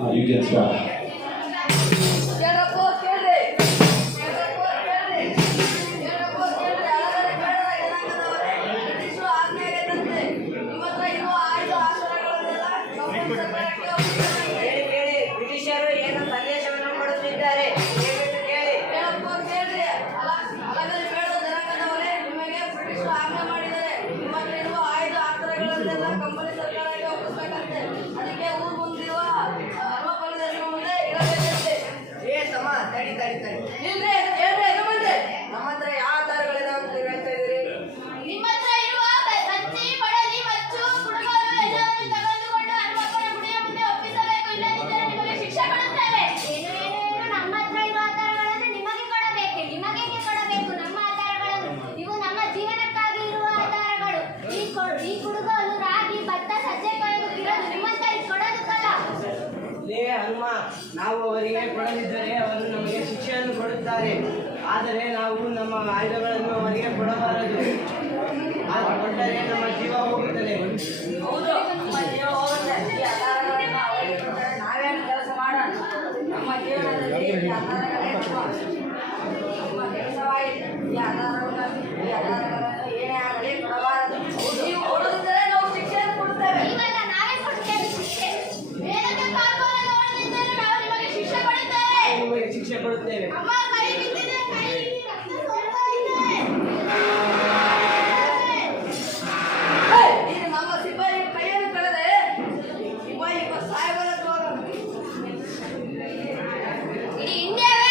You can start. ಬ್ರಿಟಿಷರು ಏನು ಸಂದೇಶವನ್ನು ಕೊಡುತ್ತಿದ್ದಾರೆ ನಿಮಗೆ ಬ್ರಿಟಿಷರು ಆಜ್ಞೆ ಮಾಡಿದ್ದಾರೆ. ನಿಮ್ಮ ಹತ್ರ ಇರುವ ಆಯ್ದ ಆಧಾರಗಳನ್ನೆಲ್ಲ ಕಂಪನಿ ಸರ್ಕಾರಕ್ಕೆ ಒಪ್ಪಿಸಬೇಕಂತೆ. ಅದಕ್ಕೆ ಊರು ಮುಂದಿರುವ ಅಲ್ಪಪರದೇಶ ಮುಂದೆ ಇಡಬೇಕಂತೆ. ತಮ್ಮ ತಡಿ ಇಲ್ರಿ ಹೇಳ್ರಿ ಬಂದೆ. ನಮ್ಮ ಹತ್ರ ಯಾವ ಆಧಾರಗಳಿದಾವೆ ಅಂತ ನೀವು ಹೇಳ್ತಾ ಇದ್ದೀರಿ? ನಿಮ್ಮ ಹತ್ರ ಇರುವ ಕತ್ತಿ, ಬಡಲಿ, ಮಚ್ಚು, ಕುಡುಗೋಲು ಎಲ್ಲವನ್ನು ತೆಗೆದುಕೊಂಡು ಹನುಮಪ್ಪನ ಗುಡಿಯ ಮುಂದೆ ಒಪ್ಪಿಸಬೇಕು. ಇಲ್ಲದಿದ್ದರೆ ನಿಮಗೆ ಶಿಕ್ಷೆ ಕೊಡುತ್ತೇವೆ. ಏನು ನಮ್ಮ ಹತ್ರ ಇರುವ ಆಧಾರಗಳನ್ನು ನಿಮಗೆ ಕೊಡಬೇಕು. ನಿಮಗೆ ಕೊಡಬೇಕು ನಮ್ಮ ಆಧಾರಗಳನ್ನು. ಇವು ನಮ್ಮ ಜೀವನಕ್ಕಾಗಿ ಇರುವ ಆಧಾರಗಳು. ಈ ಕುಡುಗೋಲು ರಾಗಿ, ಭತ್ತ, ಸಜ್ಜೆ ಕೊಯ್ದು ಕಿರೋದು ನಿಮ್ಮಂತರಿಗೆ ಕೊಡೋದಕ್ಕಲ್ಲ. ಹನುಮ, ನಾವು ಅವರಿಗೆ ಕೊಡದಿದ್ದರೆ ಅವರು ನಮಗೆ ಶಿಕ್ಷೆಯನ್ನು ಕೊಡುತ್ತಾರೆ. ಆದರೆ ನಾವು ನಮ್ಮ ಆಯುಧಗಳನ್ನು ಅವರಿಗೆ ಕೊಡಬಾರದು. ಕೊಟ್ಟರೆ ನಮ್ಮ ಜೀವ ಹೋಗುತ್ತದೆ. ಹೌದು, ನಮ್ಮ ಜೀವ ಹೋಗುತ್ತೆ. ಈ ಆಧಾರಗಳನ್ನು ಅವರಿಗೆ ಕೊಟ್ಟರೆ ನಾವೇನು ಕೆಲಸ ಮಾಡೋಣ? ನಮ್ಮ ಜೀವನದಲ್ಲಿ ಈ ಆಧಾರಗಳೇ ನಮ್ಮ ಕೆಲಸವಾಗಿದೆ. ಈ ಆಧಾರಗಳನ್ನು ಏನೇ ಆಗಲಿ ಕೊಡಬಾರದು. ನೀವು ಕೊಡದಿದ್ದರೆ ನಾವು ಶಿಕ್ಷೆಯನ್ನು ಕೊಡುತ್ತೇವೆ. ಇವೆಲ್ಲ ನಾವೇ ಕೊಡ್ತೇವೆ ಶಿಕ್ಷೆ. ವೇದಕ್ಕೆ ಕಾಲ್ಕೋಲ ನೋಡದಿದ್ದರೆ ನಾವು ನಿಮಗೆ ಶಿಕ್ಷೆ ಕೊಡುತ್ತೇವೆ. ನಿಮಗೆ ಶಿಕ್ಷೆ ಕೊಡುತ್ತೇವೆ. ಅಮ್ಮ ಕೈ ಬಿದ್ದಿದೆ, ಕೈ ರಕ್ತ ಸೋರ್ತಾ ಇದೆ. ಈಗ ನಮ್ಮ ಸಿಪಾಯಿ ಕೈಯನ್ನು ಕಳೆದೆ ಸಿಪಾಯಿ ಸಾಹೇಬರ ಇಡೀ ಇಂಡಿಯಾವೇ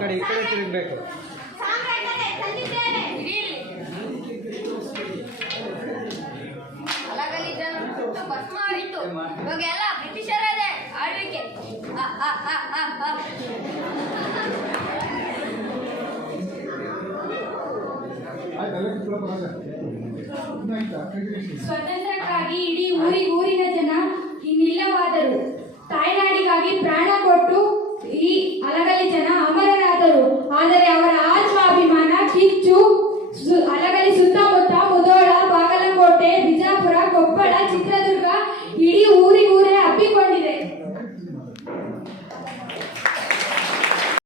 ಕಡೆ ಈ ಕಡೆ ತಿರುಗಬೇಕು. ಸಾಮ್ರಾಜ್ಞತೆ ತಂದಿದ್ದೇವೆ. ಅಲಗಲಿ ಜನರು ಸುಟ್ಟು ಭಸ್ಮ ಆಯಿತು. ಇವಾಗ ಎಲ್ಲ ಬ್ರಿಟಿಷರದೇ ಆಳ್ವಿಕೆ. ಸ್ವಾತಂತ್ರ್ಯಕ್ಕಾಗಿ ಇಡೀ ಊರಿನ ಜನ ಇನ್ನಿಲ್ಲವಾದರು. ತಾಯ್ನಾಡಿಗಾಗಿ ಪ್ರಾಣ ಕೊಟ್ಟು ಈ ಅಲಗಲಿ ಜನ ಅಮರರಾದರು. ಆದರೆ ಅವರ ಆತ್ಮಾಭಿಮಾನ